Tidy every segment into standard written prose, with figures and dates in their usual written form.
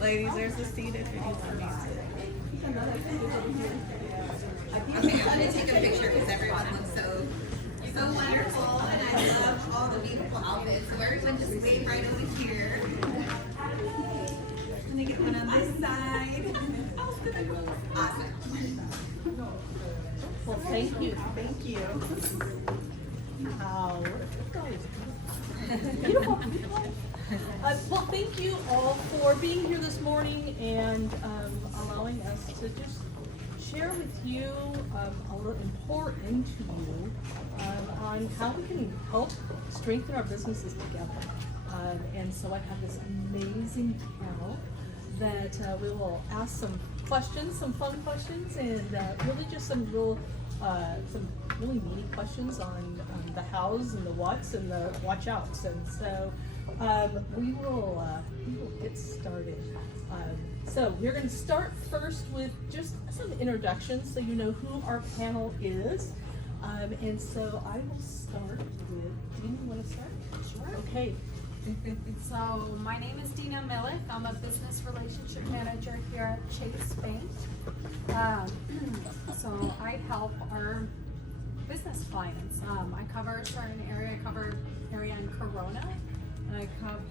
Ladies, there's a seat if you want me to. Okay, I'm gonna take a picture because everyone looks so wonderful, and I love all the beautiful outfits. So everyone just wave right over here. I'm gonna get one on this side. Awesome. Well, thank you. Beautiful. Well, thank you all for being here this morning and allowing us to just share with you a little pour into you on how we can help strengthen our businesses together. And so I have this amazing panel that we will ask some questions, some fun questions, and really just some really meaty questions on the hows and the whats and the watch outs. And so we will get started. So we're going to start first with just some introductions so you know who our panel is. And so I will start with, Dina, you want to start? Sure. Okay. So my name is Dina Millick. I'm a business relationship manager here at Chase Bank. So I help our business clients. I cover a certain area. I cover area in Corona. And I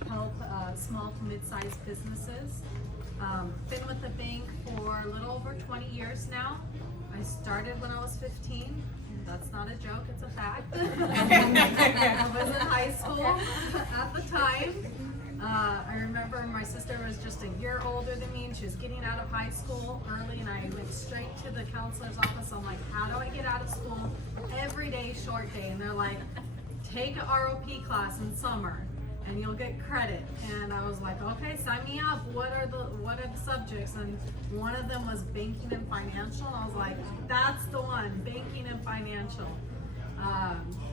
help small to mid-sized businesses. Been with the bank for a little over 20 years now. I started when I was 15. That's not a joke, it's a fact. I was in high school at the time. I remember my sister was just a year older than me and she was getting out of high school early, and I went straight to the counselor's office. I'm like, how do I get out of school? Every day, short day. And they're like, take an ROP class in summer and you'll get credit. And I was like, okay, sign me up. What are the subjects? And one of them was banking and financial. And I was like, that's the one, banking and financial.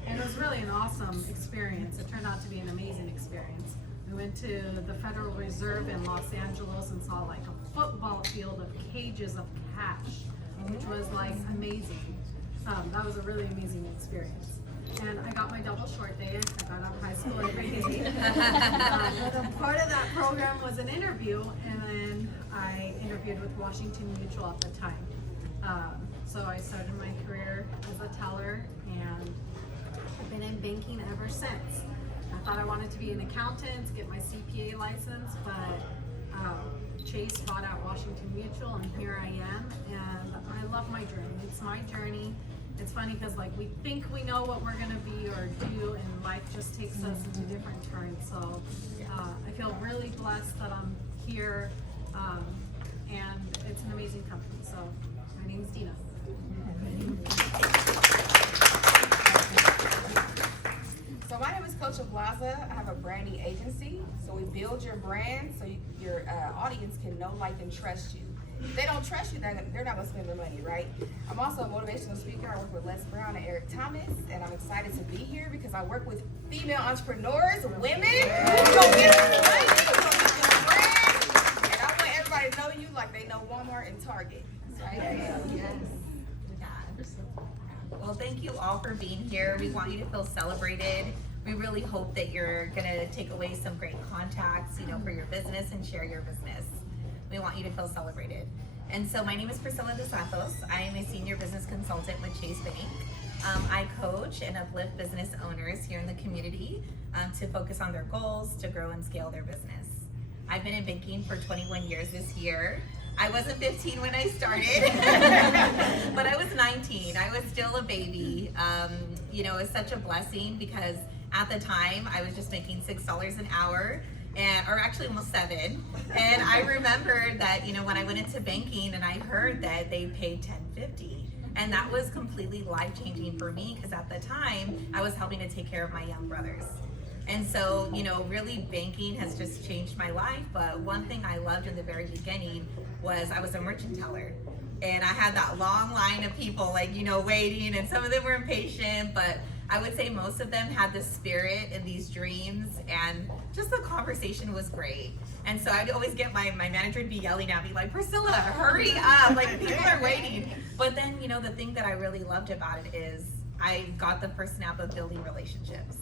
And it was really an awesome experience. It turned out to be an amazing experience. We went to the Federal Reserve in Los Angeles and saw like a football field of cages of cash, which was like amazing. That was a really amazing experience. And I got my double short day. I got out of high school every day. Part of that program was an interview, and then I interviewed with Washington Mutual at the time. So I started my career as a teller, and I've been in banking ever since. I thought I wanted to be an accountant, get my CPA license, but Chase bought out Washington Mutual, and here I am, and I love my journey. It's my journey. It's funny because like we think we know what we're gonna be or do, and life just takes us into different turns. So I feel really blessed that I'm here, and it's an amazing company. So my name is Dina. So my name is Coach Ablaza. I have a branding agency. So we build your brand so your audience can know, like, and trust you. If they don't trust you, they're not going to spend their money, right? I'm also a motivational speaker. I work with Les Brown and Eric Thomas, and I'm excited to be here because I work with female entrepreneurs, women. We're going to get our money, we're going to get your brand, and I want everybody to know you like they know Walmart and Target. Right? Yes. Well, thank you all for being here. We want you to feel celebrated. We really hope that you're going to take away some great contacts, for your business and share your business. We want you to feel celebrated. And so my name is Priscilla De Santos. I am a senior business consultant with Chase Bank. I coach and uplift business owners here in the community to focus on their goals, to grow and scale their business. I've been in banking for 21 years this year. I wasn't 15 when I started, but I was 19. I was still a baby. It was such a blessing because at the time I was just making $6 an hour, or actually almost $7. And I remembered that, when I went into banking and I heard that they paid $10.50. And that was completely life-changing for me because at the time I was helping to take care of my young brothers. And so, really banking has just changed my life. But one thing I loved in the very beginning was I was a merchant teller. And I had that long line of people waiting, and some of them were impatient, but I would say most of them had this spirit and these dreams, and just the conversation was great. And so I'd always get my manager would be yelling at me like, Priscilla, hurry up, people are waiting. But then, you know, the thing that I really loved about it is I got the first snap of building relationships.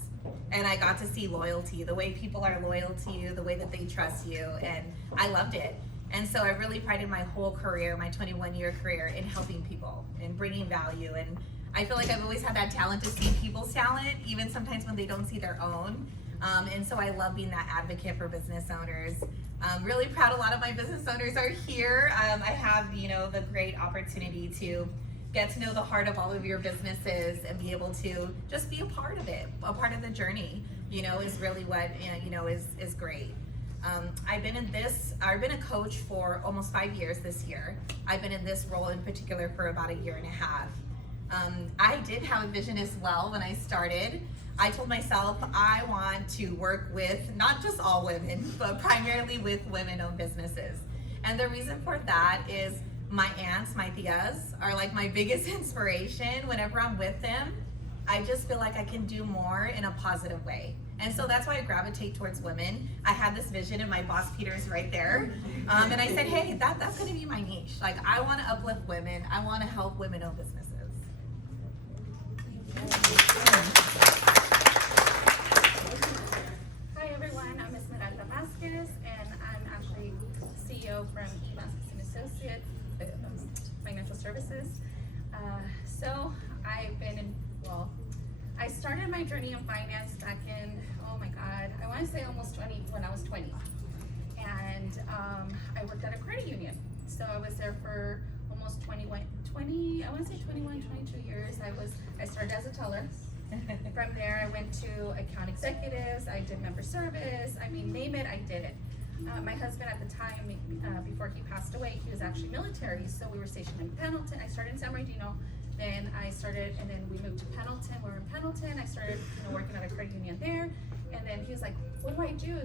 And I got to see loyalty, the way people are loyal to you, the way that they trust you, and I loved it. And so I really prided my whole career, my 21-year career, in helping people and bringing value. And I feel like I've always had that talent to see people's talent, even sometimes when they don't see their own. And so I love being that advocate for business owners. I'm really proud a lot of my business owners are here. I have, you know, the great opportunity to get to know the heart of all of your businesses and be able to just be a part of it, a part of the journey, you know, is really what, you know, is great. I've been a coach for almost 5 years this year. I've been in this role in particular for about a year and a half. I did have a vision as well when I started. I told myself I want to work with not just all women, but primarily with women-owned businesses. And the reason for that is my aunts, my tias, are like my biggest inspiration. Whenever I'm with them, I just feel like I can do more in a positive way. And so that's why I gravitate towards women. I had this vision, and my boss Peter's right there. And I said, hey, that's gonna be my niche. Like, I wanna uplift women. I wanna help women-owned businesses. Hi everyone, I'm Ms. Miranda Vasquez, and I'm actually CEO from Vasquez and Associates Financial Services. So I've been in, well, I started my journey in finance back in, oh my God, I want to say almost 20, when I was 20. And I worked at a credit union. So I was there for almost 22 years. I started as a teller. From there, I went to account executives, I did member service, I mean, name it, I did it. My husband at the time, before he passed away, he was actually military, so we were stationed in Pendleton. I started in San Bernardino, then we moved to Pendleton. We were in Pendleton. I started, working at a credit union there, and then he was like, "What do I do?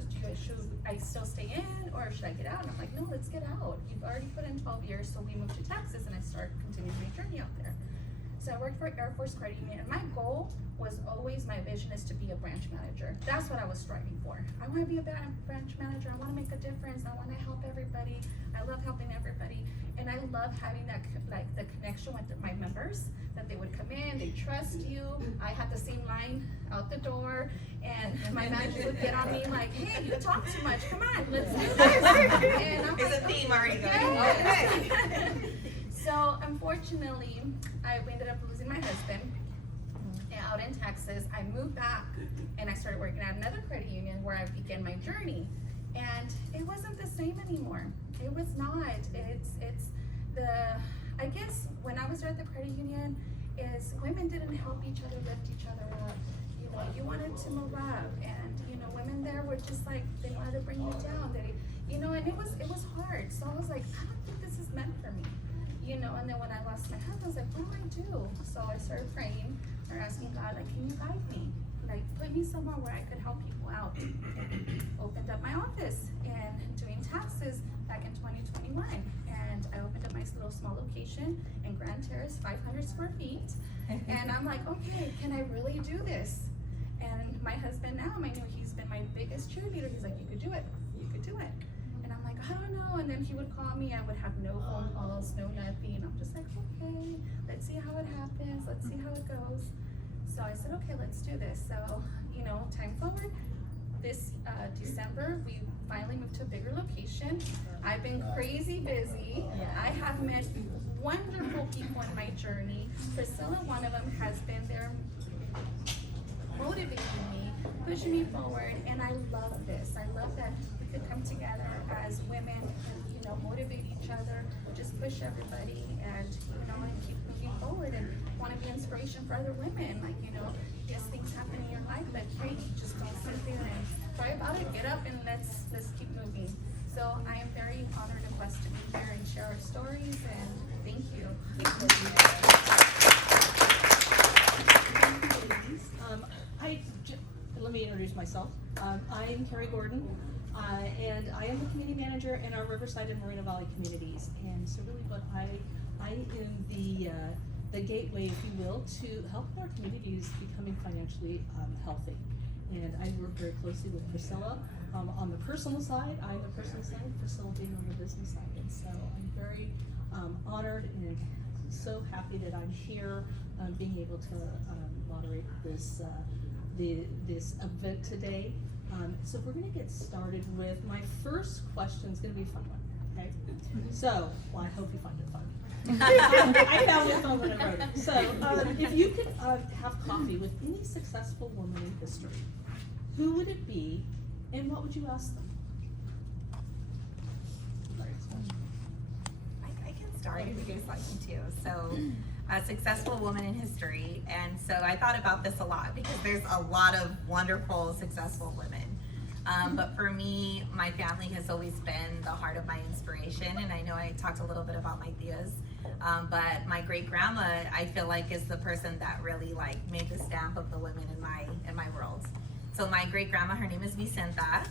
Should I still stay in, or should I get out?" And I'm like, "No, let's get out. You've already put in 12 years." So we moved to Texas, and I started continuing my journey out there. So I worked for Air Force Credit Union, and my goal was always, my vision is to be a branch manager. That's what I was striving for. I want to be a branch manager. I want to make a difference. I want to help everybody. I love helping everybody, and I love having that, like, the connection with my members, that they would come in, they trust you. I had the same line out the door, and my manager would get on me like, "Hey, you talk too much. Come on, let's do this." And I'm There's like, a theme already going. okay. So unfortunately, I ended up losing my husband out in Texas. I moved back and I started working at another credit union where I began my journey. And it wasn't the same anymore. It was not. I guess when I was there at the credit union, is women didn't help each other, lift each other up. You wanted to move up, and women there were just like, they wanted to bring you down. And it was hard. So I was like, I don't think this is meant for me. And then when I lost my husband, I was like, what do I do? So I started praying or asking God, like, can you guide me? Like, put me somewhere where I could help people out. Opened up my office and doing taxes back in 2021. And I opened up my little small location in Grand Terrace, 500 square feet. And I'm like, okay, can I really do this? And my husband now, he's been my biggest cheerleader. He's like, you could do it. You could do it. And I'm like, I don't know. And then he would call me. I would have no phone calls, no nothing. I'm just like, okay, let's see how it happens. Let's see how it goes. So I said, okay, let's do this. So, time forward, this December, we finally moved to a bigger location. I've been crazy busy. I have met wonderful people in my journey. Priscilla, one of them, has been there motivating me, pushing me forward, and I love this. I love that we could come together as women and, motivate each other, just push everybody, and, and keep moving forward, and want to be inspiration for other women. Like, yes, things happen in your life, but hey, just don't sit there and cry about it. Get up and let's keep moving. So I am very honored and blessed to be here and share our stories, and thank you. Let me introduce myself. I'm Carrie Gordon, and I am the community manager in our Riverside and Moreno Valley communities. And so really what I am the gateway, if you will, to help our communities becoming financially healthy. And I work very closely with Priscilla on the personal side. I'm the personal side, Priscilla being on the business side. And so I'm very honored and so happy that I'm here, being able to moderate this this event today. So we're gonna get started with my first question. Is gonna be a fun one. Okay. So, well, I hope you find it fun. I found it fun when I wrote it. So, if you could have coffee with any successful woman in history, who would it be, and what would you ask them? I can start if you guys like me to. So, a successful woman in history, and so I thought about this a lot because there's a lot of wonderful, successful women. But for me, my family has always been the heart of my inspiration, and I know I talked a little bit about my tias, but my great grandma, I feel like, is the person that really like made the stamp of the women in my world. So my great grandma, her name is Vicenta.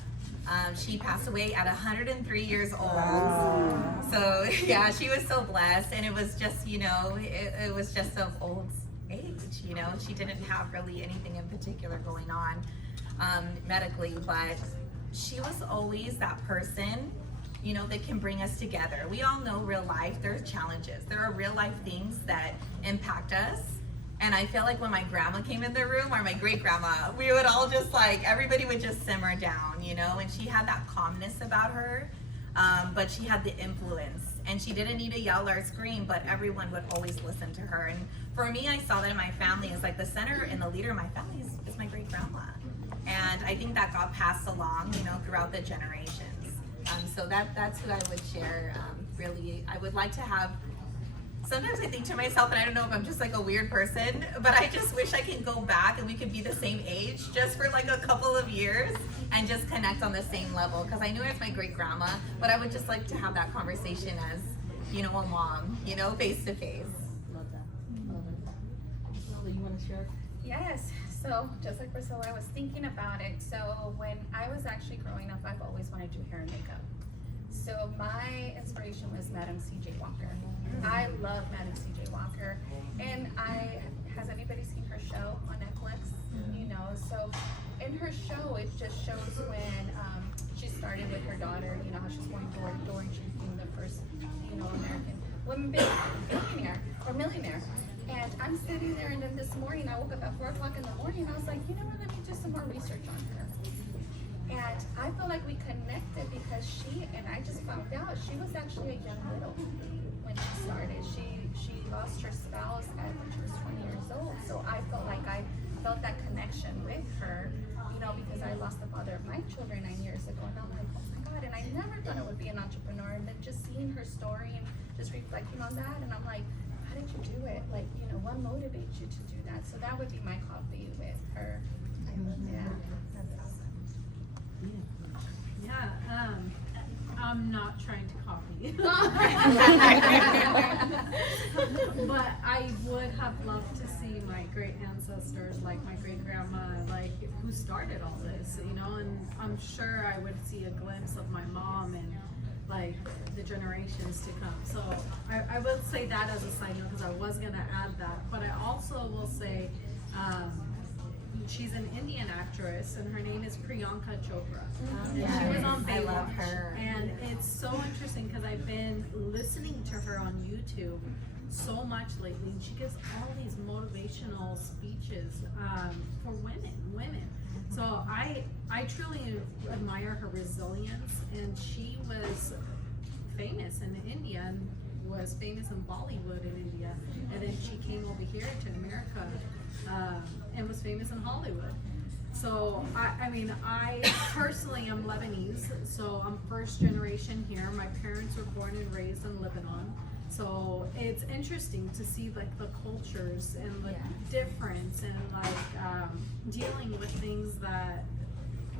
She passed away at 103 years old. Wow. So yeah, she was so blessed, and it was just, you know, it was just of old age, you know. She didn't have really anything in particular going on medically, but she was always that person, you know, that can bring us together. We all know real life, there's challenges. There are real life things that impact us. And I feel like when my grandma came in the room, or my great grandma, we would all just like, everybody would just simmer down, you know, and she had that calmness about her, but she had the influence, and she didn't need to yell or scream, but everyone would always listen to her. And for me, I saw that in my family as like the center and the leader of my family is my great grandma. And I think that got passed along, you know, throughout the generations. So that's who I would share. Really, I would like to have, sometimes I think to myself, and I don't know if I'm just like a weird person, but I just wish I could go back and we could be the same age just for like a couple of years and just connect on the same level. Because I knew I was my great grandma, but I would just like to have that conversation as, you know, a mom, you know, face to face. Love that. Love it. Lily, you want to share? Yes, so just like Priscilla, I was thinking about it. So when I was actually growing up, I've always wanted to do hair and makeup. So my inspiration was Madam C.J. Walker. I love Madam C.J. Walker. And has anybody seen her show on Netflix? You know, so in her show, it just shows when she started with her daughter, you know, how she's going door to door and she became the first, you know, American woman billionaire or millionaire. And I'm sitting there, and then this morning, I woke up at 4 o'clock in the morning, and I was like, you know what, let me do some more research on her. And I feel like we connected because I just found out, she was actually a young widow when she started. She lost her spouse when she was 20 years old. So I felt like I felt that connection with her, you know, because I lost the father of my children 9 years ago. And I'm like, oh my God, and I never thought I would be an entrepreneur. And then just seeing her story and just reflecting on that, and I'm like, how did you do it? Like, you know, what motivates you to do that? So that would be my coffee with her. Yeah, that's awesome. Yeah, I'm not trying to copy. But I would have loved to see my great ancestors, like my great grandma, like who started all this, you know, and I'm sure I would see a glimpse of my mom and like the generations to come. So I will say that as a side note because I was gonna add that, but I also will say she's an Indian actress and her name is Priyanka Chopra. And she was on Baywatch. I love her. And it's so interesting because I've been listening to her on YouTube so much lately, and she gives all these motivational speeches for women. So I truly admire her resilience, and she was famous in India and was famous in Bollywood in India, and then she came over here to America and was famous in Hollywood. So I mean, I personally am Lebanese, so I'm first generation here. My parents were born and raised in Lebanon. So it's interesting to see like the cultures and the difference and like dealing with things that,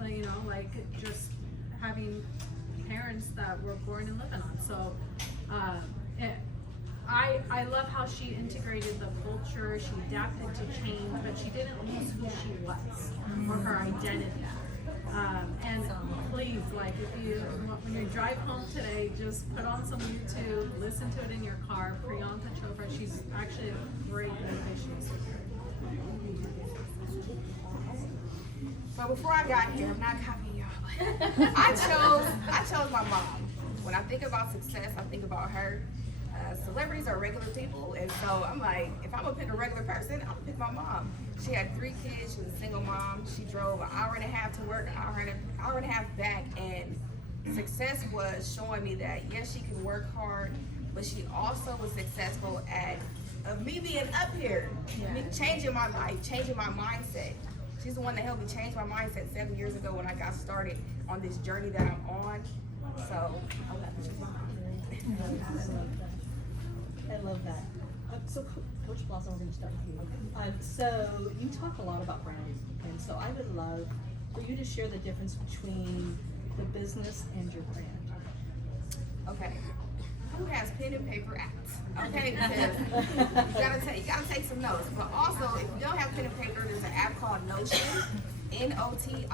you know, like just having parents that were born in Lebanon. So I love how she integrated the culture, she adapted to change, but she didn't lose who she was or her identity. And please, like, when you drive home today, just put on some YouTube, listen to it in your car. Priyanka Chopra, she's actually a great motivational speaker. So before I got here, I'm not copying y'all. I chose my mom. When I think about success, I think about her. celebrities are regular people, and so I'm like, if I'm gonna pick a regular person, I'm gonna pick my mom. She had 3 kids, she was a single mom, she drove an hour and a half to work, an hour and a half back, and success was showing me that yes, she can work hard, but she also was successful at me being up here, me changing my life, changing my mindset. She's the one that helped me change my mindset 7 years ago when I got started on this journey that I'm on. So, she's my mom. I love that. So, Coach Ablaza, we're going to start with you. So, you talk a lot about brand, and so I would love for you to share the difference between the business and your brand. Okay. Who has pen and paper out? Okay, because you gotta take some notes. But also, if you don't have pen and paper, there's an app called Notion, Notion.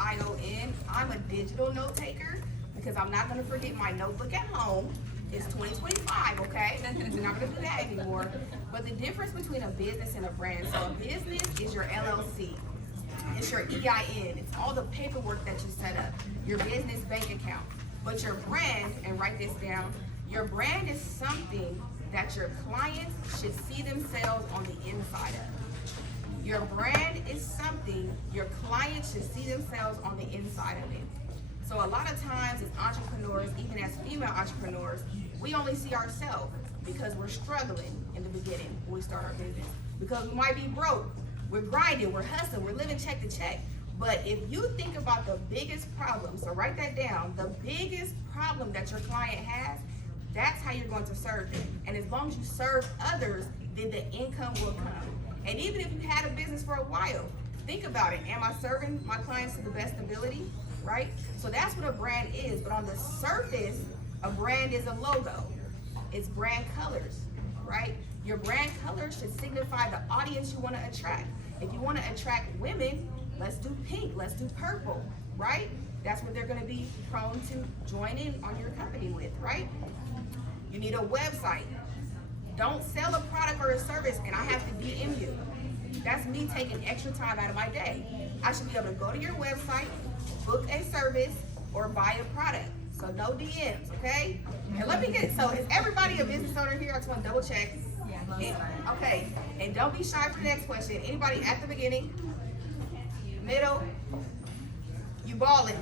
I'm a digital note taker because I'm not gonna forget my notebook at home. It's 2025, okay? We're not gonna do that anymore. But the difference between a business and a brand, so a business is your LLC. It's your EIN. It's all the paperwork that you set up, your business bank account. But your brand, and write this down, your brand is something that your clients should see themselves on the inside of. Your brand is something your clients should see themselves on the inside of it. So a lot of times as entrepreneurs, even as female entrepreneurs, we only see ourselves because we're struggling in the beginning when we start our business. Because we might be broke, we're grinding, we're hustling, we're living check to check. But if you think about the biggest problem, so write that down, the biggest problem that your client has, that's how you're going to serve them. And as long as you serve others, then the income will come. And even if you had a business for a while, think about it. Am I serving my clients to the best ability, right? So that's what a brand is. But on the surface, a brand is a logo. It's brand colors, right? Your brand colors should signify the audience you want to attract. If you want to attract women, let's do pink, let's do purple, right? That's what they're going to be prone to join in on your company with, right? You need a website. Don't sell a product or a service and I have to DM you. That's me taking extra time out of my day. I should be able to go to your website, book a service, or buy a product. So no DMs, okay? And let me get, so is everybody a business owner here? I just want to double check. Okay, and don't be shy for the next question. Anybody at the beginning, middle, you balling?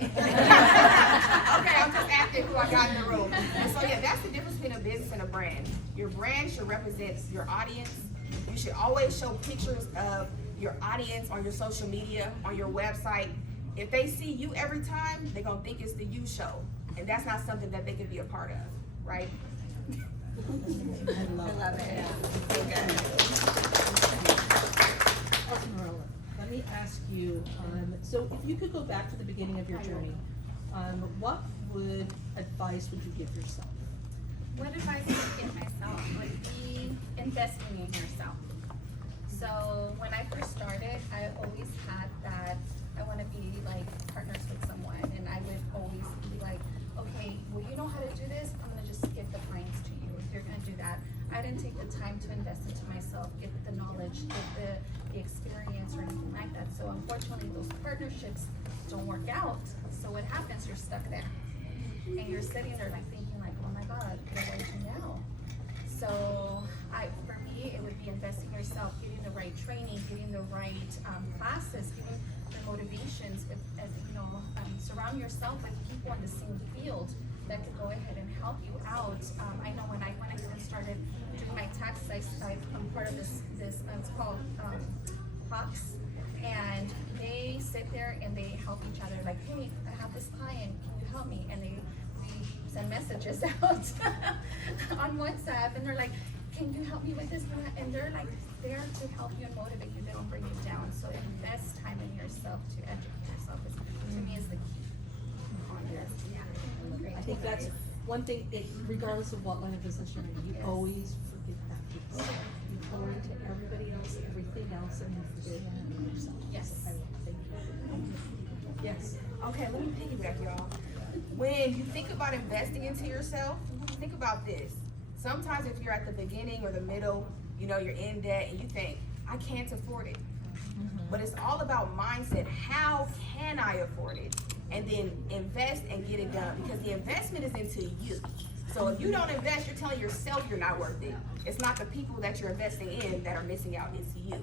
Okay, I'm just asking who I got in the room. And so yeah, that's the difference between a business and a brand. Your brand should represent your audience. You should always show pictures of your audience on your social media, on your website. If they see you every time, they're gonna think it's the you show. And that's not something that they can be a part of, right? I love it. Esmeralda, let me ask you, so if you could go back to the beginning of your journey, what advice would you give yourself? What advice would I give myself would be investing in yourself. So when I first started, I always had that I want to be like partners with someone, and I would always be like, okay, well, you know how to do this, I'm gonna just give the clients to you if you're gonna do that. I didn't take the time to invest into myself, get the knowledge, get the experience or anything like that. So unfortunately, those partnerships don't work out. So what happens, you're stuck there. And you're sitting there like thinking like, oh my God, what do I do now? So for me, it would be investing in yourself, getting the right training, getting the right classes, getting the motivations, surround yourself with people in the same field that could go ahead and help you out. I know when I went ahead and started doing my taxes, I'm part of this it's called POPs, and they sit there and they help each other like, hey, I have this client, can you help me? And we send messages out on WhatsApp, and they're like, can you help me with this? And they're like there to help you and motivate you. They don't bring you down. So invest time in yourself to educate yourself. To me, is the key on this. Yeah. I think that's one thing, regardless of what line of business you're in, you always forget that piece. You pour into everybody else, everything else, and you forget yourself. Yes. I thank you. Yes. Okay, let me piggyback, y'all. When you think about investing into yourself, think about this. Sometimes if you're at the beginning or the middle, you're in debt and you think, I can't afford it. But it's all about mindset. How can I afford it? And then invest and get it done, because the investment is into you. So So if you don't invest, you're telling yourself you're not worth it. It's not the people that you're investing in that are missing out, it's you.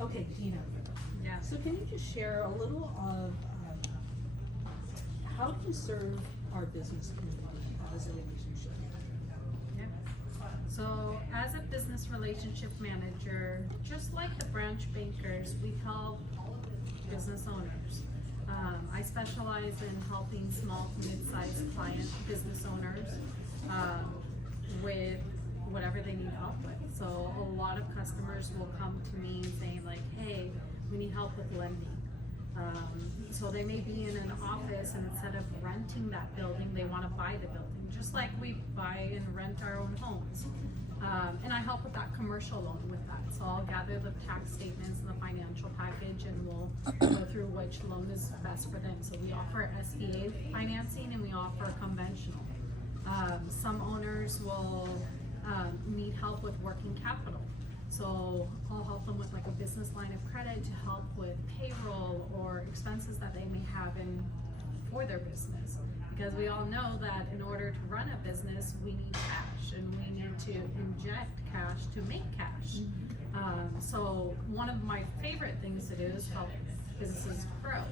Okay, Dina. Yeah. So can you just share a little of how do you serve our business community as a relationship? Yeah. So as a business relationship manager, just like the branch bankers, we help business owners. I specialize in helping small to mid-sized client business owners with whatever they need help with. So a lot of customers will come to me saying like, hey, we need help with lending. So they may be in an office and instead of renting that building, they want to buy the building, just like we buy and rent our own homes. And I help with that commercial loan with that. So I'll gather the tax statements and the financial package and we'll go through which loan is best for them. So we offer SBA financing and we offer conventional. Some owners will need help with working capital. So I'll help them with like a business line of credit to help with payroll or expenses that they may have for their business. Because we all know that in order to run a business, we need cash and we need to inject cash to make cash. So one of my favorite things to do is help businesses grow.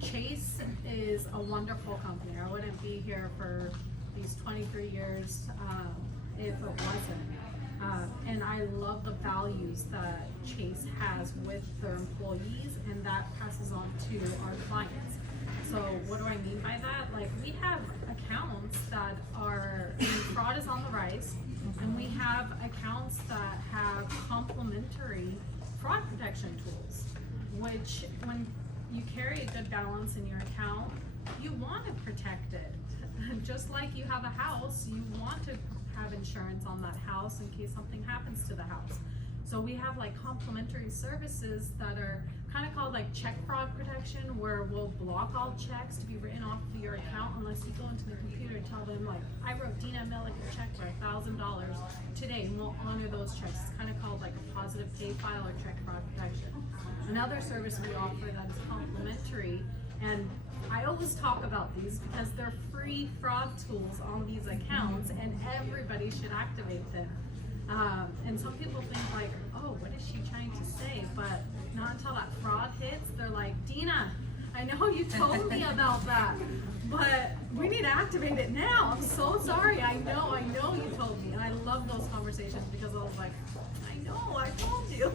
Chase is a wonderful company. I wouldn't be here for these 23 years if it wasn't. And I love the values that Chase has with their employees, and that passes on to our clients. So what do I mean by that? Like we have accounts that are, fraud is on the rise, and we have accounts that have complementary fraud protection tools, which when you carry a good balance in your account, you want to protect it. Just like you have a house, you want to have insurance on that house in case something happens to the house. So we have like complementary services that are kind of called like check fraud protection, where we'll block all checks to be written off of your account unless you go into the computer and tell them like, I wrote Dina Millick a check for $1,000 today, and we'll honor those checks. It's kind of called like a positive pay file or check fraud protection. Another service we offer that is complementary, and I always talk about these because they're free fraud tools on these accounts and everybody should activate them. And some people think like, oh, what is she trying to say? But not until that fraud hits, they're like, Dina, I know you told me about that, but we need to activate it now. I'm so sorry. I know you told me. And I love those conversations because I was like, I told you.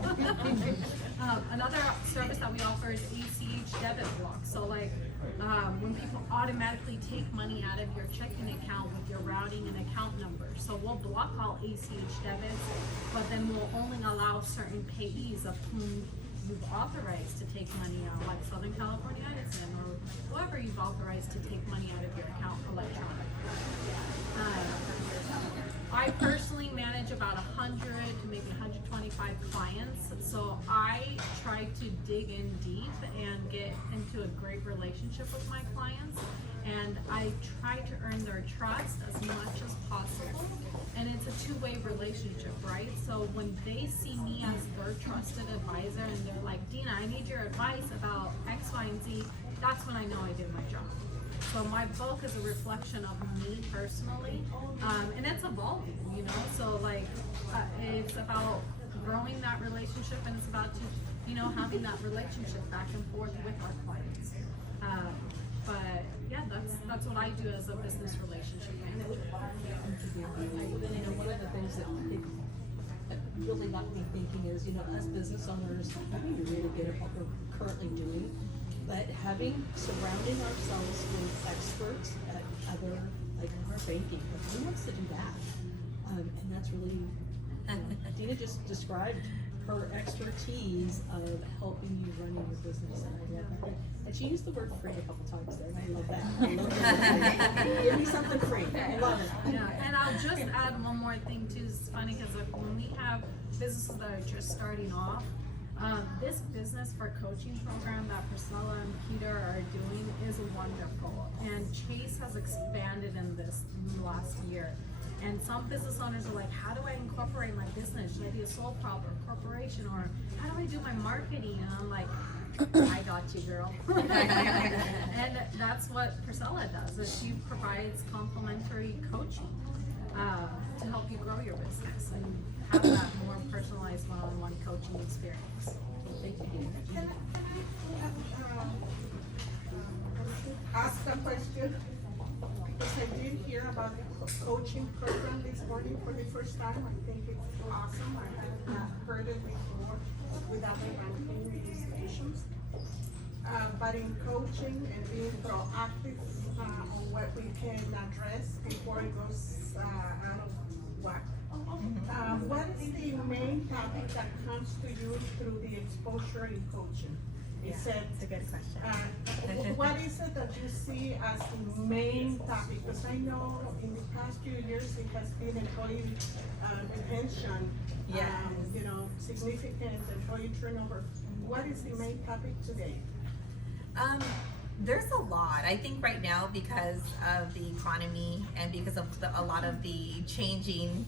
Another service that we offer is ACH debit block. So like when people automatically take money out of your checking account with your routing and account number. So we'll block all ACH debits, but then we'll only allow certain payees of whom you've authorized to take money out, like Southern California Edison or whoever you've authorized to take money out of your account electronically. I personally manage about 100 to maybe 125 clients, so I try to dig in deep and get into a great relationship with my clients, and I try to earn their trust as much as possible, and it's a two-way relationship, right? So when they see me as their trusted advisor and they're like, Dina, I need your advice about X, Y, and Z, that's when I know I did my job. So my book is a reflection of me personally, and it's evolving, you know, so like it's about growing that relationship, and it's about having that relationship back and forth with our clients. But yeah, that's what I do as a business relationship manager. One of the things that really got me thinking is, as business owners, we really good at what we're currently doing. But surrounding ourselves with experts at other, like our banking, who wants to do that? And that's really, Dina just described her expertise of helping you run your business, and I love that. And she used the word free a couple times there, and I love that. I love that. Give me something free. I love it. Yeah, and I'll just add one more thing too. It's funny because when we have businesses that are just starting off, this business for coaching program that Priscilla and Peter are doing is wonderful, and Chase has expanded in this last year. And some business owners are like, how do I incorporate my business? Should I be a sole prop or corporation, or how do I do my marketing? And I'm like, I got you, girl. And that's what Priscilla does, is she provides complimentary coaching to help you grow your business and have that more personalized one-on-one coaching experience. Thank you, Dana. Ask a question? Because I did hear about the coaching program this morning for the first time. I think it's awesome. I had not heard it before with other banking administrations. But in coaching and being proactive on what we can address before it goes out of whack. What is the main topic that comes to you through the exposure in coaching? You said, It's a good question. what is it that you see as the main topic? Because I know in the past few years it has been employee retention, Yes. significant employee turnover. What is the main topic today? There's a lot. I think right now, because of the economy and because of a lot of the changing,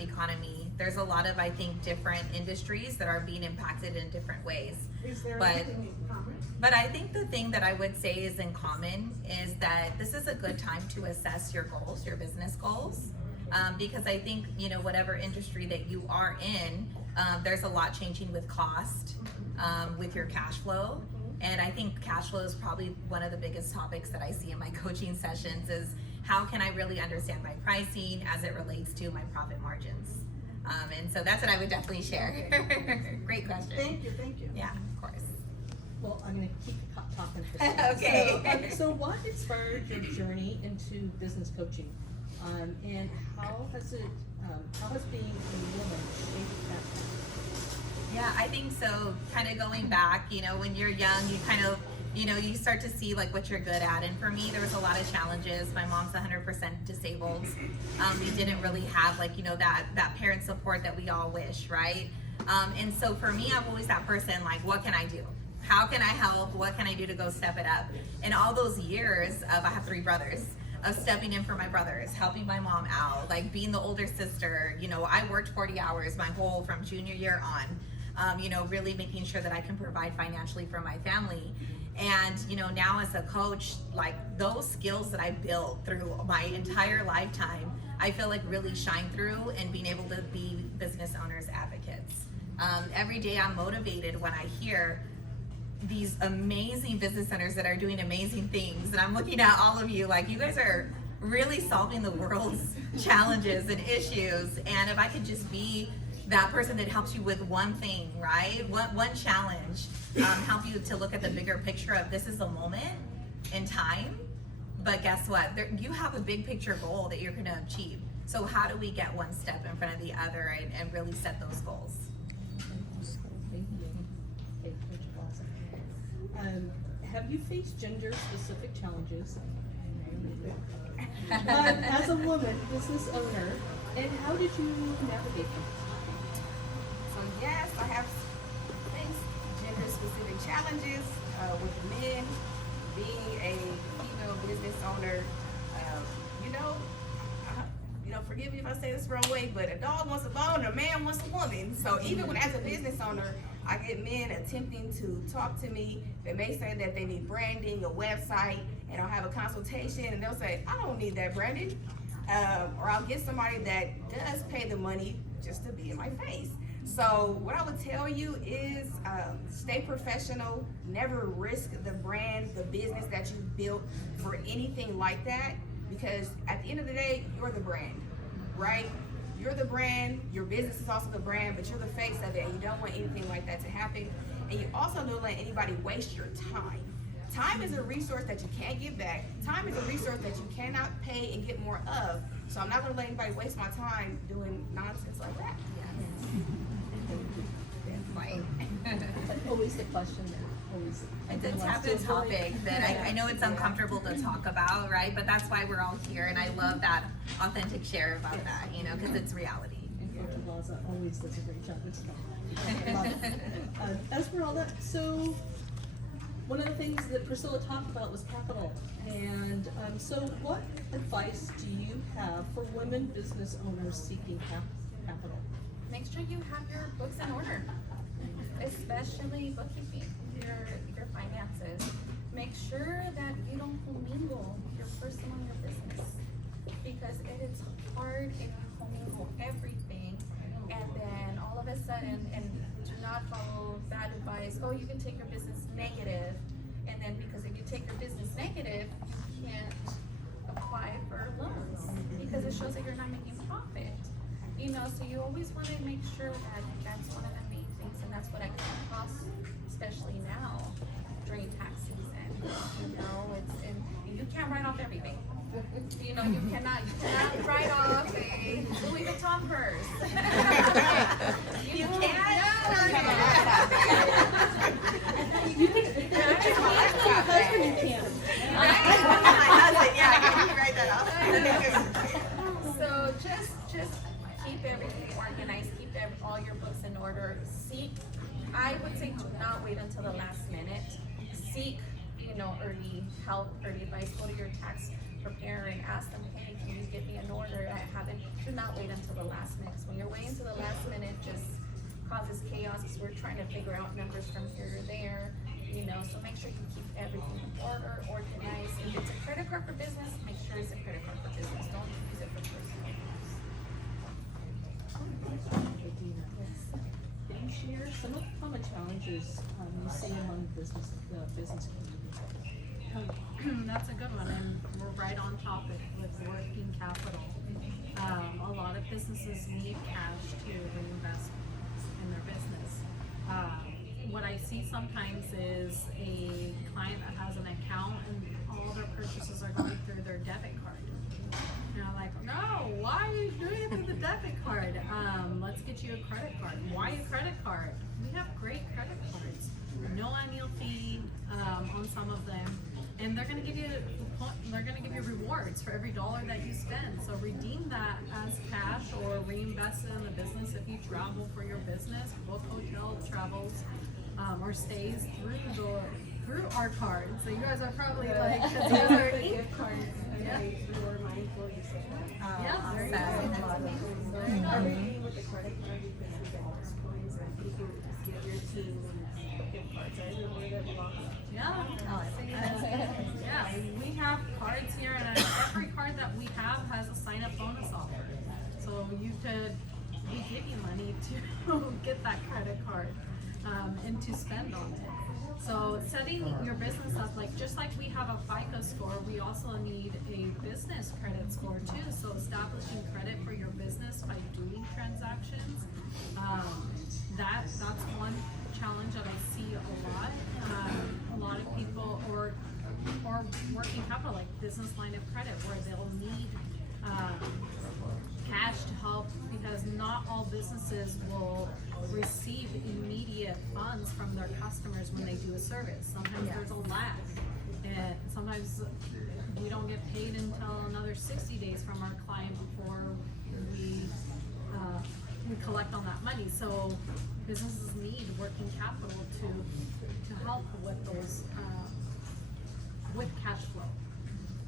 economy, there's a lot of, I think, different industries that are being impacted in different ways. Is there But- anything in common? But I think the thing that I would say is in common is that this is a good time to assess your goals, your business goals. Because I think, whatever industry that you are in, there's a lot changing with cost, with your cash flow. And I think cash flow is probably one of the biggest topics that I see in my coaching sessions is how can I really understand my pricing as it relates to my profit margins? And so that's what I would definitely share. Great question. Thank you. Yeah, of course. Well, I'm gonna keep talking for a second. Okay. So what inspired your journey into business coaching? And how has being a woman shaped that path? Yeah, I think so. Kind of going back, when you're young, you kind of, you start to see like what you're good at. And for me, there was a lot of challenges. My mom's 100% disabled. We didn't really have like, that parent support that we all wish, right? And so for me, I'm always that person like, what can I do? How can I help? What can I do to go step it up? And all those years of, I have 3 brothers, of stepping in for my brothers, helping my mom out, like being the older sister. I worked 40 hours from junior year on, really making sure that I can provide financially for my family. And, now as a coach, like those skills that I built through my entire lifetime, I feel like really shine through and being able to be business owners advocates. Every day I'm motivated when I hear these amazing business owners that are doing amazing things. And I'm looking at all of you like you guys are really solving the world's challenges and issues. And if I could just be that person that helps you with one thing, right? One challenge, help you to look at the bigger picture of this is a moment in time, but guess what? You have a big picture goal that you're gonna achieve. So how do we get one step in front of the other and really set those goals? Thank you. Thank you, Coach Ablaza. Have you faced gender-specific challenges as a woman business owner, and how did you navigate them? So yes, I have faced gender-specific challenges with men. Being a female business owner, forgive me if I say this the wrong way, but a dog wants a bone, a man wants a woman. So even when as a business owner, I get men attempting to talk to me. They may say that they need branding, a website, and I'll have a consultation, and they'll say, I don't need that branding. Or I'll get somebody that does pay the money just to be in my face. So what I would tell you is stay professional, never risk the brand, the business that you built for anything like that, because at the end of the day, you're the brand, right? You're the brand, your business is also the brand, but you're the face of it, and you don't want anything like that to happen. And you also don't let anybody waste your time. Time is a resource that you can't get back. Time is a resource that you cannot pay and get more of. So I'm not gonna let anybody waste my time doing nonsense like that. Right. Always the question that always. It's a taboo topic that I know it's uncomfortable to talk about, right? But that's why we're all here, and I love that authentic share about that, because it's reality. And Coach Ablaza always does a great job with stuff. As for all that, so one of the things that Priscilla talked about was capital. And so what advice do you have for women business owners seeking capital? Make sure you have your books in order. especially bookkeeping, your finances. Make sure that you don't commingle your personal and your business, because it is hard if you commingle everything and then all of a sudden, and do not follow bad advice, oh, you can take your business negative, and then because if you take your business negative, you can't apply for loans because it shows that you're not making profit. You know, so you always want to make sure that that's one of the main things, and that's what I come across, especially now during tax season. You know, and you can't write off everything. You know, you cannot write off a Louis Vuitton purse. You You can, your husband, you can. My husband, yeah, can you write that off? So just keep everything organized, keep all your books in order. Seek, I would say, do not wait until the last minute. Seek, you know, early help, early advice. Go to your tax preparer and ask them, hey, can you get me an order? I haven't. Do not wait until the last minute. 'Cause when you're waiting until the last minute, just causes chaos. 'Cause we're trying to figure out numbers from here to there. You know, so make sure you keep everything in order, organized. If it's a credit card for business, make sure it's a credit card for business. Don't use it for personal use. Can you share some of the common challenges you see among the business community? That's a good one, and we're right on topic with working capital. A lot of businesses need cash to reinvest in their business. What I see sometimes is a client that has an account and all their purchases are going through their debit card. And I'm like, no, why are you doing it through the debit card? Let's get you a credit card. Why a credit card? We have great credit cards. No annual fee on some of them, and they're gonna give you rewards for every dollar that you spend. So redeem that as cash or reinvest it in the business. If you travel for your business, book hotel travels or stays through our card. So you guys are probably like, 'cause you guys are Gift cards, and Yeah. we were mindful, you said that. Yeah, there you go. Everything with the credit card, you can get those points, and you can just give your team gift cards. I remember that a lot. Yeah. Yeah, we have cards here, and every card that we have has a sign-up bonus offer. So we give you money to get that credit card and to spend on it. So setting your business up, like just like we have a FICO score, we also need a business credit score too. So establishing credit for your business by doing transactions, that's one challenge that I see a lot. A lot of people or working capital, like business line of credit, where they'll need cash to help, because not all businesses will receive immediate funds from their customers when they do a service. Sometimes there's a lag, and sometimes we don't get paid until another 60 days from our client before we collect on that money. So businesses need working capital to help with those with cash flow.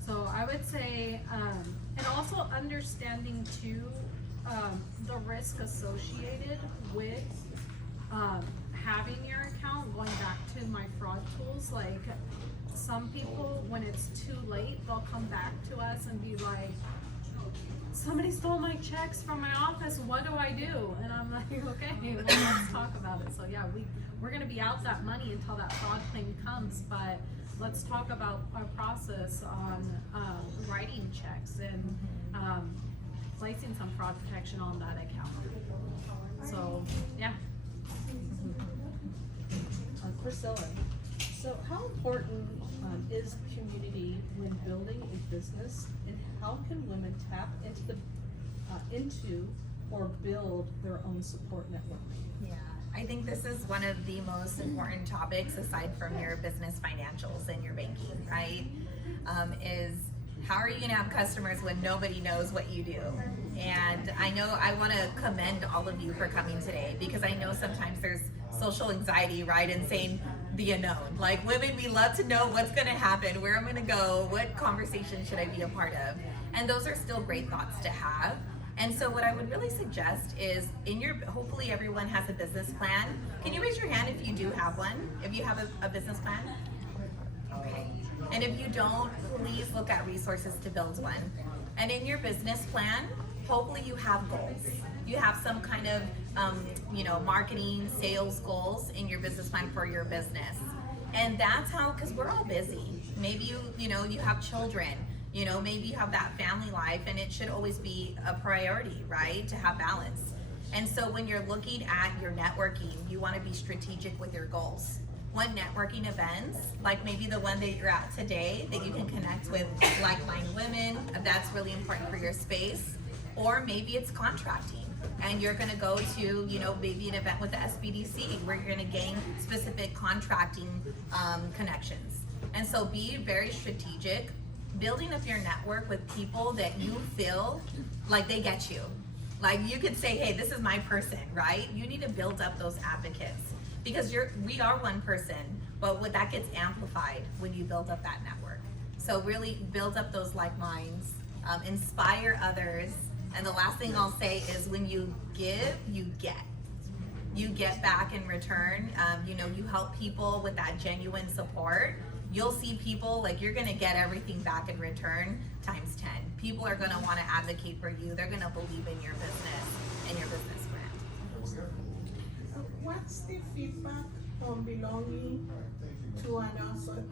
So I would say, and also understanding too, the risk associated with having your account. Going back to my fraud tools, like some people, when it's too late, they'll come back to us and be like, somebody stole my checks from my office, what do I do? And I'm like, okay, well, let's talk about it. So yeah, we're gonna be out that money until that fraud claim comes, but let's talk about our process on writing checks and placing some fraud protection on that account. So yeah. Priscilla, so how important is community when building a business, and how can women tap into or build their own support network? Yeah, I think this is one of the most important topics aside from your business financials and your banking, right? Is how are you gonna have customers when nobody knows what you do? And I know I wanna commend all of you for coming today, because I know sometimes there's social anxiety, right, in saying the unknown. Like women, we love to know what's gonna happen, where I'm gonna go, what conversation should I be a part of? And those are still great thoughts to have. And so what I would really suggest is hopefully everyone has a business plan. Can you raise your hand if you do have one? If you have a business plan? Okay. And if you don't, please look at resources to build one. And in your business plan, hopefully you have goals. You have some kind of, marketing, sales goals in your business plan for your business. And that's how, because we're all busy. Maybe you have children. Maybe you have that family life, and it should always be a priority, right? To have balance. And so when you're looking at your networking, you want to be strategic with your goals. One networking events, like maybe the one that you're at today, that you can connect with like-minded women, that's really important for your space. Or maybe it's contracting, and you're gonna go to, maybe an event with the SBDC where you're gonna gain specific contracting connections. And so be very strategic, building up your network with people that you feel like they get you. Like you could say, hey, this is my person, right? You need to build up those advocates, because we are one person, but that gets amplified when you build up that network. So really build up those like minds, inspire others. And the last thing I'll say is when you give, you get. You get back in return. You help people with that genuine support. You'll see people, like you're gonna get everything back in return times 10. People are gonna wanna advocate for you. They're gonna believe in your business and your business brand. What's the feedback on belonging to an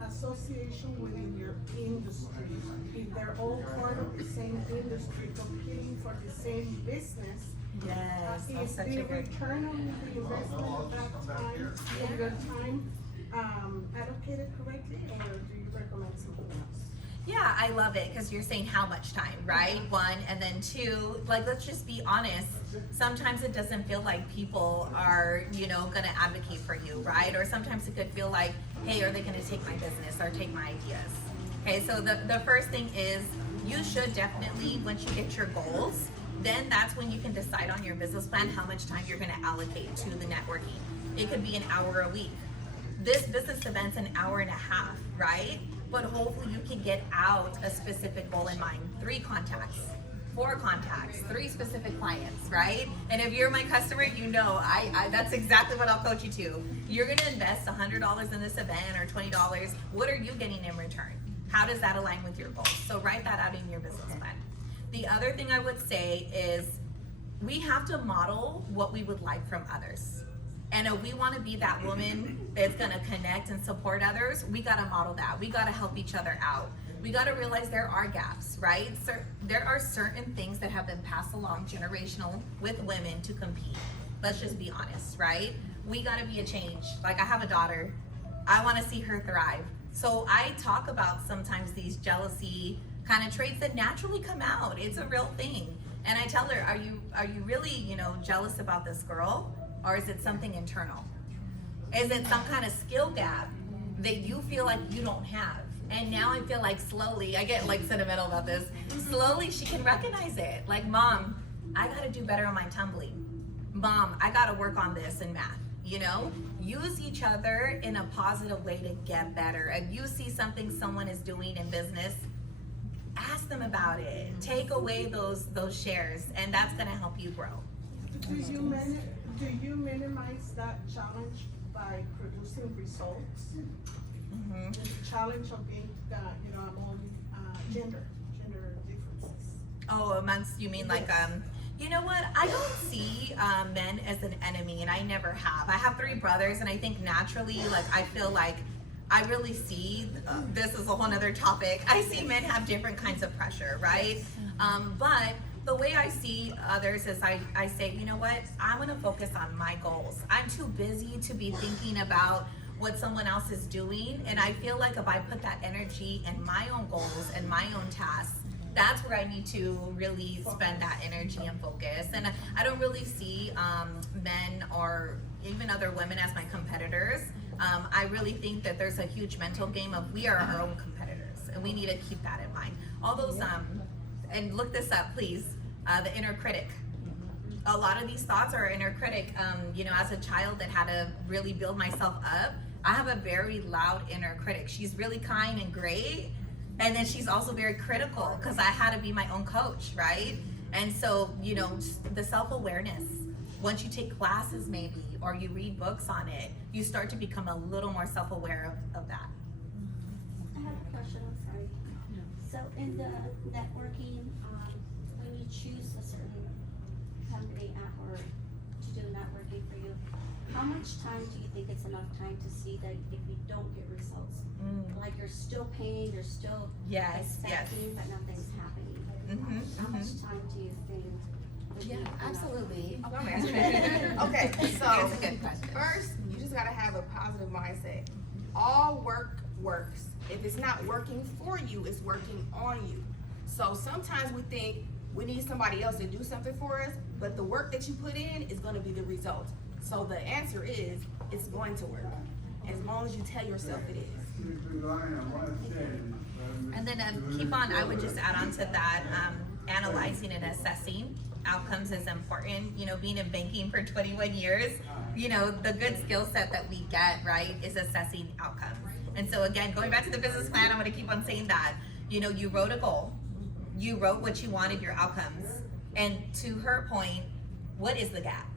association within your industry? If they're all part of the same industry, competing for the same business, Yes, that's is such the a good. return on the investment of that time, of your time, allocated correctly, or do you recommend something else? Yeah, I love it because you're saying how much time, right? One, and then two, like let's just be honest. Sometimes it doesn't feel like people are, gonna advocate for you, right? Or sometimes it could feel like, hey, are they gonna take my business or take my ideas? Okay, so the first thing is you should definitely, once you get your goals, then that's when you can decide on your business plan how much time you're gonna allocate to the networking. It could be an hour a week. This business event's an hour and a half, right? But hopefully you can get out a specific goal in mind. 3 contacts, 4 contacts, 3 specific clients, right? And if you're my customer, I that's exactly what I'll coach you to. You're gonna invest $100 in this event or $20. What are you getting in return? How does that align with your goals? So write that out in your business plan. The other thing I would say is we have to model what we would like from others. And if we want to be that woman that's going to connect and support others, we got to model that. We got to help each other out. We got to realize there are gaps, right? So there are certain things that have been passed along generational with women to compete. Let's just be honest, right? We got to be a change. Like I have a daughter. I want to see her thrive. So I talk about sometimes these jealousy kind of traits that naturally come out. It's a real thing. And I tell her, are you really, jealous about this girl? Or is it something internal? Is it some kind of skill gap that you feel like you don't have? And now I feel like slowly, I get like sentimental about this, slowly she can recognize it. Like, Mom, I gotta do better on my tumbling. Mom, I gotta work on this in math, Use each other in a positive way to get better. If you see something someone is doing in business, ask them about it. Take away those shares, and that's gonna help you grow. Do you minimize that challenge by producing results? Mm-hmm. The challenge of being, among gender differences. Oh, amongst, you mean like, you know what? I don't see men as an enemy, and I never have. I have 3 brothers, and I think naturally, like, I feel like I really see, this is a whole nother topic. I see men have different kinds of pressure, right? But the way I see others is I say, you know what? I'm gonna focus on my goals. I'm too busy to be thinking about what someone else is doing. And I feel like if I put that energy in my own goals and my own tasks, that's where I need to really spend that energy and focus. And I don't really see men or even other women as my competitors. I really think that there's a huge mental game of we are our own competitors, and we need to keep that in mind. All those, and look this up, please, the inner critic. A lot of these thoughts are inner critic. As a child that had to really build myself up, I have a very loud inner critic. She's really kind and great, and then she's also very critical because I had to be my own coach, right? And so, you know, the self-awareness, once you take classes maybe, or you read books on it, you start to become a little more self-aware of that. I have a question, I'm sorry. So in the networking, when you choose a certain company or to do networking for you, how much time do you think it's enough time to see that if you don't get results? Like you're still paying, you're still expecting, but nothing's happening. How much time do you think? would be enough? Absolutely. I'm gonna answer that. Okay, so That's a good question. first, you just gotta have a positive mindset. All work works. If it's not working for you, it's working on you. So sometimes we think we need somebody else to do something for us, but the work that you put in is gonna be the result. So the answer is, it's going to work, as long as you tell yourself it is. And then keep on, I would just add on to that, analyzing and assessing outcomes is important. You know, being in banking for 21 years, you know, the good skill set that we get, right, is assessing outcomes. And so again, going back to the business plan, I'm gonna keep on saying that. You know, you wrote a goal, you wrote what you wanted, your outcomes. And to her point, what is the gap?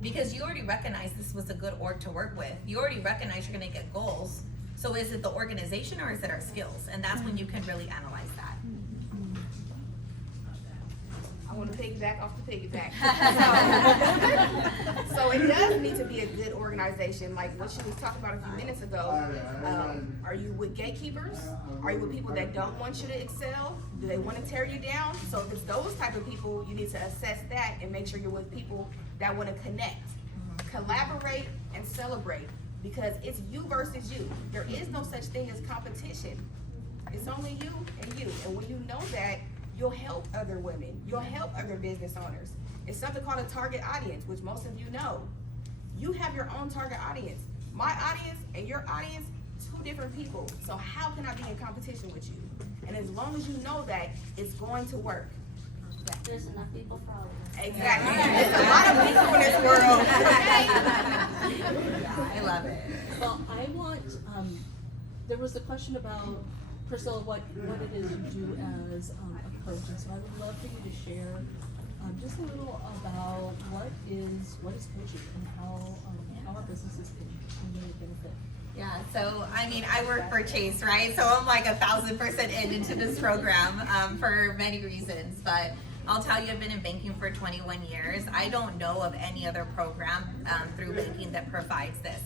Because you already recognize this was a good org to work with. You already recognize you're gonna get goals. So is it the organization or is it our skills? And that's when you can really analyze that. I want to piggyback off the piggyback. So it does need to be a good organization, like what she was talking about a few minutes ago. Are you with gatekeepers? Are you with people that don't want you to excel? Do they want to tear you down? So if it's those type of people, you need to assess that and make sure you're with people that want to connect, collaborate, and celebrate. Because it's you versus you. There is no such thing as competition. It's only you and you. And when you know that, you'll help other women. You'll help other business owners. It's something called a target audience, which most of you know. You have your own target audience. My audience and your audience, two different people. So how can I be in competition with you? And as long as you know that, it's going to work. There's enough people for all of us. Exactly. There's a lot of people in this world. Yeah, I love it. Well, I want, there was a question about, Priscilla, what it is you do as a coach, and so I would love for you to share just a little about what is coaching and how our businesses can really benefit. Yeah, so I mean, I work for Chase, right? So I'm like 1,000% into this program for many reasons, but I'll tell you, I've been in banking for 21 years. I don't know of any other program through banking that provides this.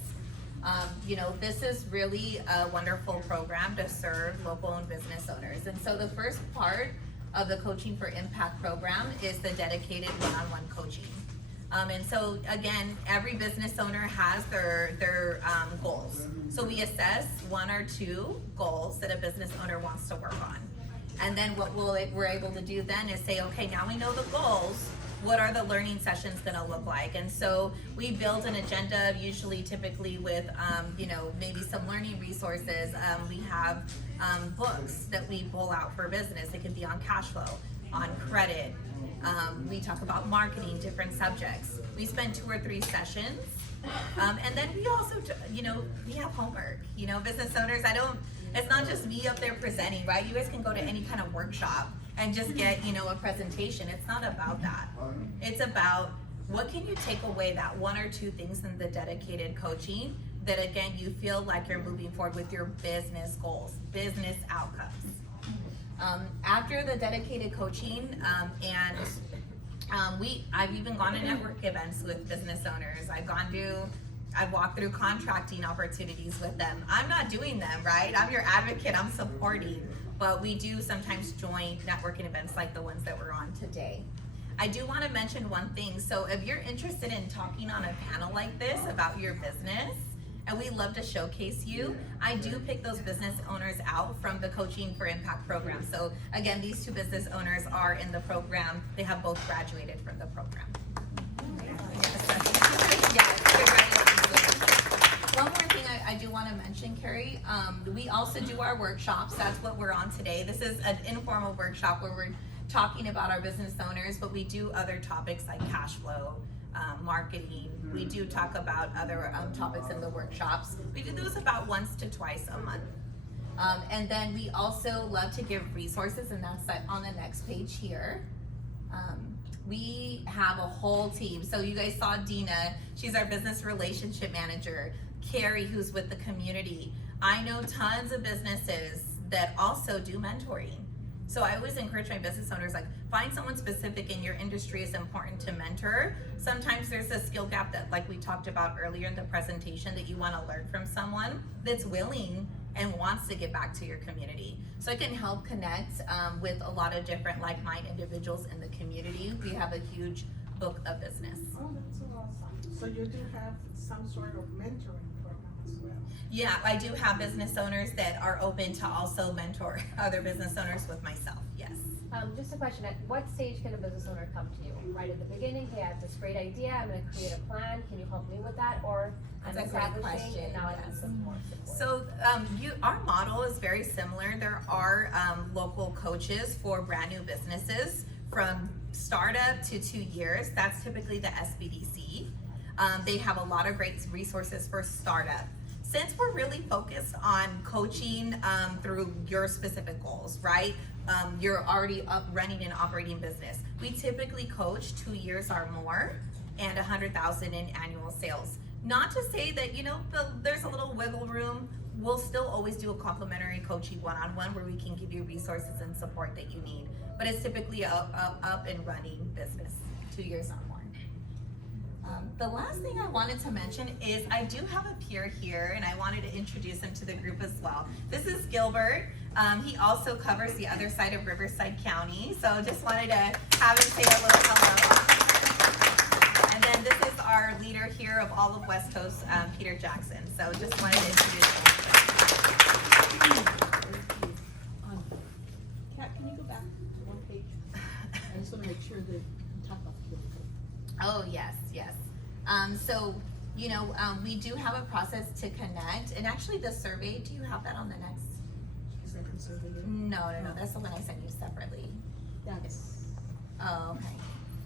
You know, this is really a wonderful program to serve local-owned business owners. And so the first part of the Coaching for Impact program is the dedicated one-on-one coaching. And so again, every business owner has their goals. So we assess one or two goals that a business owner wants to work on. And then what we're able to do then is say, okay, now we know the goals. What are the learning sessions gonna look like? And so we build an agenda, usually typically with, you know, maybe some learning resources. We have books that we pull out for business. It can be on cash flow, on credit. We talk about marketing, different subjects. We spend 2 or 3 sessions. And then we also, you know, we have homework. You know, business owners, it's not just me up there presenting, right? You guys can go to any kind of workshop and just get, you know, a presentation. It's not about that. It's about what can you take away, that 1 or 2 things in the dedicated coaching that again, you feel like you're moving forward with your business goals, business outcomes. After the dedicated coaching, I've even gone to network events with business owners. I've walked through contracting opportunities with them. I'm not doing them, right? I'm your advocate, I'm supporting, but we do sometimes join networking events like the ones that we're on today. I do want to mention one thing. So if you're interested in talking on a panel like this about your business, and we love to showcase you, I do pick those business owners out from the Coaching for Impact program. So again, these 2 business owners are in the program. They have both graduated from the program. One more thing I do want to mention, Carrie, we also do our workshops. That's what we're on today. This is an informal workshop where we're talking about our business owners, but we do other topics like cash flow, marketing. We do talk about other topics in the workshops. We do those about once to twice a month. And then we also love to give resources, and that's on the next page here. We have a whole team. So you guys saw Dina, she's our business relationship manager. Carrie, who's with the community. I know tons of businesses that also do mentoring. So I always encourage my business owners, like, find someone specific in your industry is important to mentor. Sometimes there's a skill gap that, like we talked about earlier in the presentation, that you want to learn from someone that's willing and wants to give back to your community. So I can help connect with a lot of different like-minded individuals in the community. We have a huge book of business. Oh, that's so awesome. So you do have some sort of mentoring program as well? Yeah, I do have business owners that are open to also mentor other business owners with myself, yes. Just a question, at what stage can a business owner come to you? Right at the beginning, hey, I have this great idea, I'm gonna create a plan, can you help me with that? Or I'm That's a great establishing question, and now I need yes. some more support. So our model is very similar. There are local coaches for brand new businesses from startup to 2 years. That's typically the SBDC. They have a lot of great resources for startup. Since we're really focused on coaching through your specific goals, right? You're already up running and operating business. We typically coach 2 years or more and 100,000 in annual sales. Not to say that, there's a little wiggle room. We'll still always do a complimentary coaching one-on-one where we can give you resources and support that you need. But it's typically up and running business, 2 years or more. The last thing I wanted to mention is I do have a peer here, and I wanted to introduce him to the group as well. This is Gilbert. He also covers the other side of Riverside County, so just wanted to have him say a little hello. And then this is our leader here of all of West Coast, Peter Jackson. So just wanted to introduce him. Kat, can you go back to one page? I just wanna make sure that you talk about the QR code. Oh, yes. We do have a process to connect, and actually the survey, do you have that on the next? Is that the survey here? No, that's the one I sent you separately. That's, Oh, okay.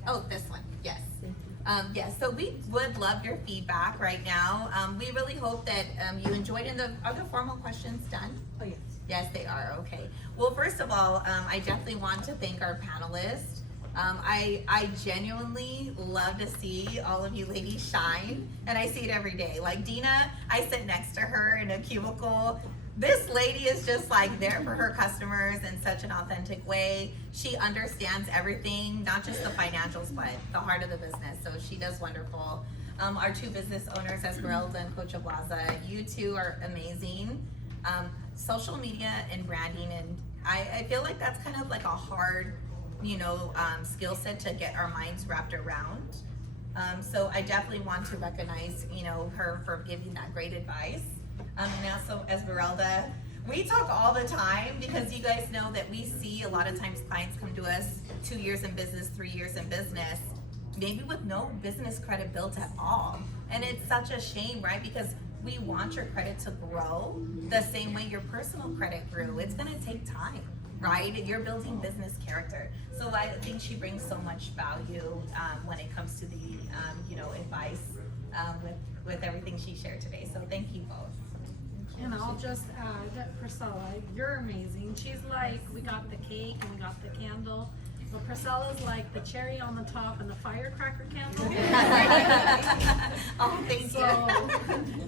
Oh, this one, yes. thank you. Yes, so we would love your feedback right now. We really hope that you enjoyed it. Are the formal questions done? Oh, yes. Yes, they are, okay. Well, first of all, I definitely want to thank our panelists. I genuinely love to see all of you ladies shine, and I see it every day. Like Dina, I sit next to her in a cubicle. This lady is just like there for her customers in such an authentic way. She understands everything, not just the financials, but the heart of the business. So she does wonderful. Our two business owners, Esmeralda and Coach Ablaza, you two are amazing. Social media and branding, and I feel like that's kind of like a hard, skill set to get our minds wrapped around. So I definitely want to recognize, her for giving that great advice. And also Esmeralda, we talk all the time because you guys know that we see a lot of times clients come to us 2 years in business, 3 years in business, maybe with no business credit built at all. And it's such a shame, right? Because we want your credit to grow the same way your personal credit grew. It's gonna take time, right? You're building business character. So I think she brings so much value when it comes to the, advice with everything she shared today. So thank you both. And I'll just add, Priscilla, you're amazing. She's like, we got the cake and we got the candle. But Priscilla's like the cherry on the top and the firecracker candle. Oh, thank you. So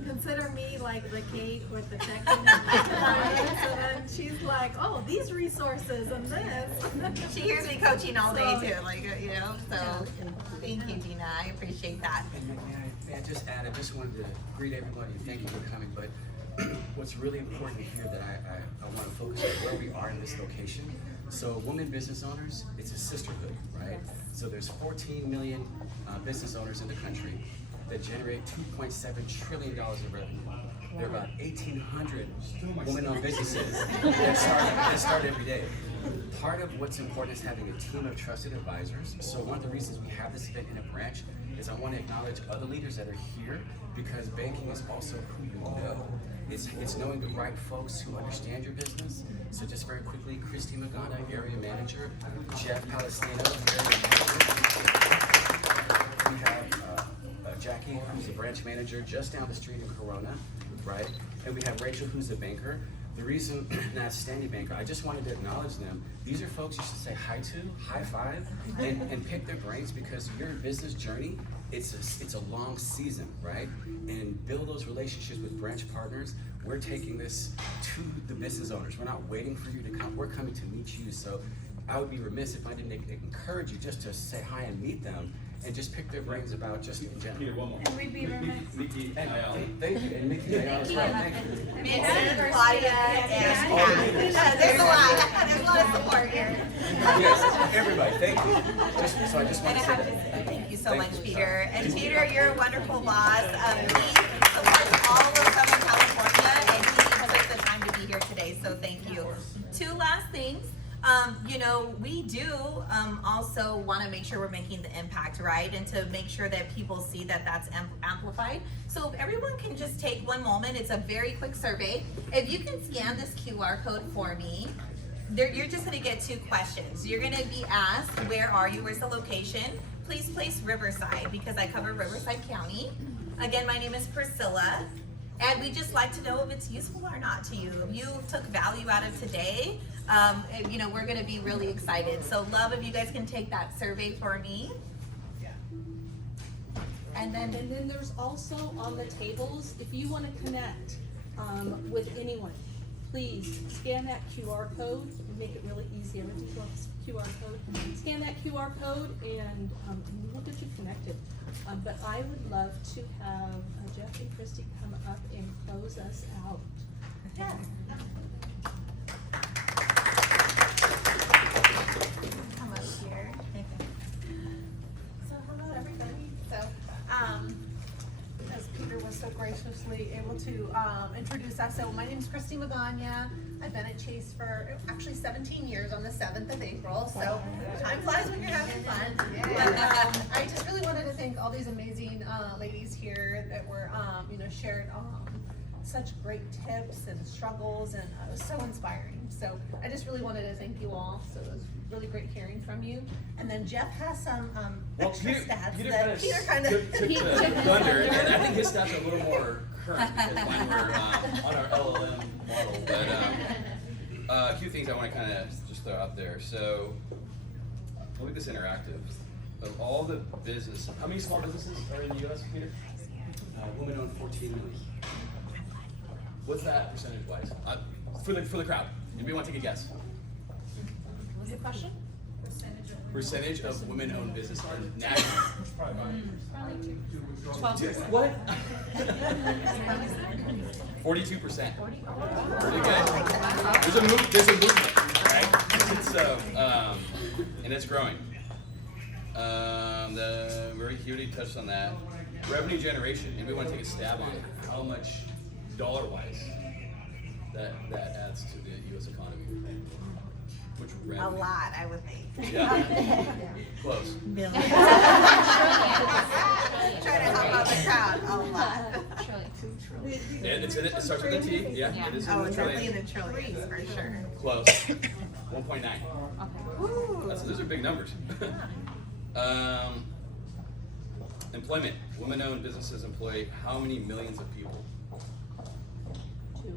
consider me like the cake with the checking and so then she's like, oh, these resources and this. She hears me coaching all day too, so thank you, Dina, I appreciate that. And may I just add, I just wanted to greet everybody and thank you for coming, but what's really important here that I want to focus on where we are in this location. So women business owners, it's a sisterhood, right? So there's 14 million business owners in the country that generate $2.7 trillion in revenue. There are about 1,800 women-owned businesses that start every day. Part of what's important is having a team of trusted advisors. So one of the reasons we have this event in a branch is I want to acknowledge other leaders that are here because banking is also who you know. It's knowing the right folks who understand your business. So just very quickly, Christy Magana, Area Manager, Jeff Palestino, Area Manager. We have Jackie, who's a branch manager just down the street in Corona, right? And we have Rachel, who's a banker. the reason that Standing Banker, I just wanted to acknowledge them. These are folks you should say hi to, high five, and pick their brains, because your business journey, it's a long season, right? And build those relationships with branch partners. We're taking this to the business owners. We're not waiting for you to come. We're coming to meet you. So I would be remiss if I didn't encourage you just to say hi and meet them, and just pick their brains about just in general. Peter, one more. And we'd be remiss. Mickey, And, thank you, and Mickey, as well. Thank you. Vincent, Claudia, and Pat. There's a lot of support here. Yes, everybody, thank you. So I just want And to I say have to that. say thank you so Thank much, you. Peter. And Peter, you're a wonderful boss. He supports all of Southern California, and he took the time to be here today, so thank you. Two last things. We do also want to make sure we're making the impact, right? And to make sure that people see that that's amplified. So if everyone can just take one moment, it's a very quick survey. If you can scan this QR code for me, you're just going to get 2 questions. You're going to be asked, where are you? Where's the location? Please place Riverside, because I cover Riverside County. Again, my name is Priscilla. And we just like to know if it's useful or not to you. If you took value out of today, we're gonna be really excited. So love if you guys can take that survey for me. And then there's also on the tables, if you wanna connect, with anyone, please scan that QR code and make it really easy. Everything goes QR code. Scan that QR code and we'll get you connected. But I would love to have Jeff and Christy come up and close us out. yeah. Come up here. So hello everybody. So as Peter was so graciously able to introduce us, so my name is Christy Magana. I've been at Chase for actually 17 years on the 7th of April. So time flies when you're having fun. But I just really wanted to thank all these amazing ladies here that were shared such great tips and struggles, and it was so inspiring. So I just really wanted to thank you all. So it was really great hearing from you. And then Jeff has some extra stats that Peter kind of took the thunder, and I think his stats are a little more current because mine were on our LLM model. But a few things I want to kind of just throw out there. So we'll make this interactive. Of all the business, how many small businesses are in the U.S., Peter? Women own 14 million. What's that percentage-wise? For the crowd. Anybody want to take a guess? What was the question? Percentage of women-owned business in national. 12%. What? 42%. Pretty good. There's a movement, right? So, and it's growing. We already touched on that. Revenue generation. Anybody want to take a stab on how much dollar-wise that adds to the U.S. economy? Which A revenue? lot, I would think. Yeah. Close. Million. Trying to help out the crowd. A lot. Yeah, it starts with a T. Yeah, it is in Oh, the definitely in trillion. the trillions for sure. Close. 1.9. Those are big numbers. Employment. Women-owned businesses employ how many millions of people?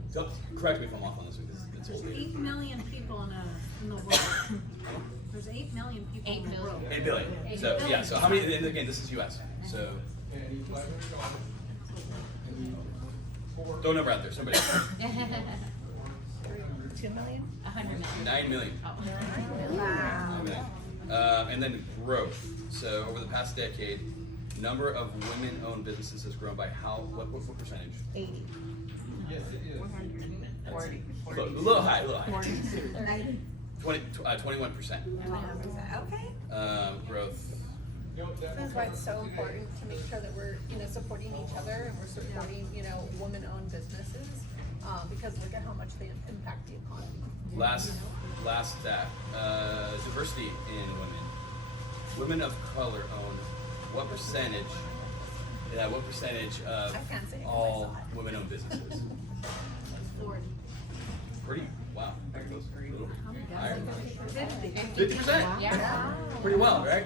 So, correct me if I'm off on this one, because it's There's old data. 8 million people in the world. There's 8 million people in the world. 8 billion. So, yeah, so how many, and again, this is US, so. Throw a number out there, somebody. 2 million? 100 million. 9 million. Wow. Okay. And then growth. So over the past decade, number of women-owned businesses has grown by what percentage? 80. Yes, it is. 40. A little high, a little high. 30. 21%. Okay. Growth. That's why it's so important to make sure that we're, supporting each other and we're supporting, women-owned businesses, because look at how much they impact the economy. Last stat. Diversity in women. Women of color own what percentage? Yeah, what percentage of I can't say it 'cause I all saw it. women-owned businesses? 40. Pretty. Wow. Little higher. 50. 50%. Yeah. Pretty well, right?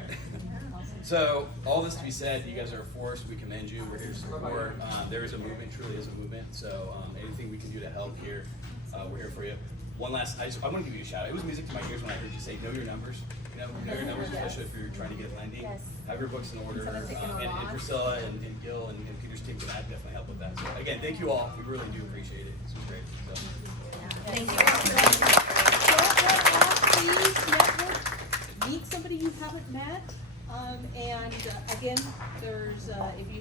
So, all this to be said, you guys are a force. We commend you. We're here to support. There is a movement, truly is a movement. So, anything we can do to help here, we're here for you. One last, I want to give you a shout out. It was music to my ears when I heard you say know your numbers. You know your numbers, especially if you're trying to get lending. Yes. Have your books in order. Instead of taking a And loss. Priscilla and Gil and Peter's team can definitely help with that. So again, thank you all. We really do appreciate it. This was great. So. Thank you. Don't let off, please network, meet somebody you haven't met. And again, there's, if you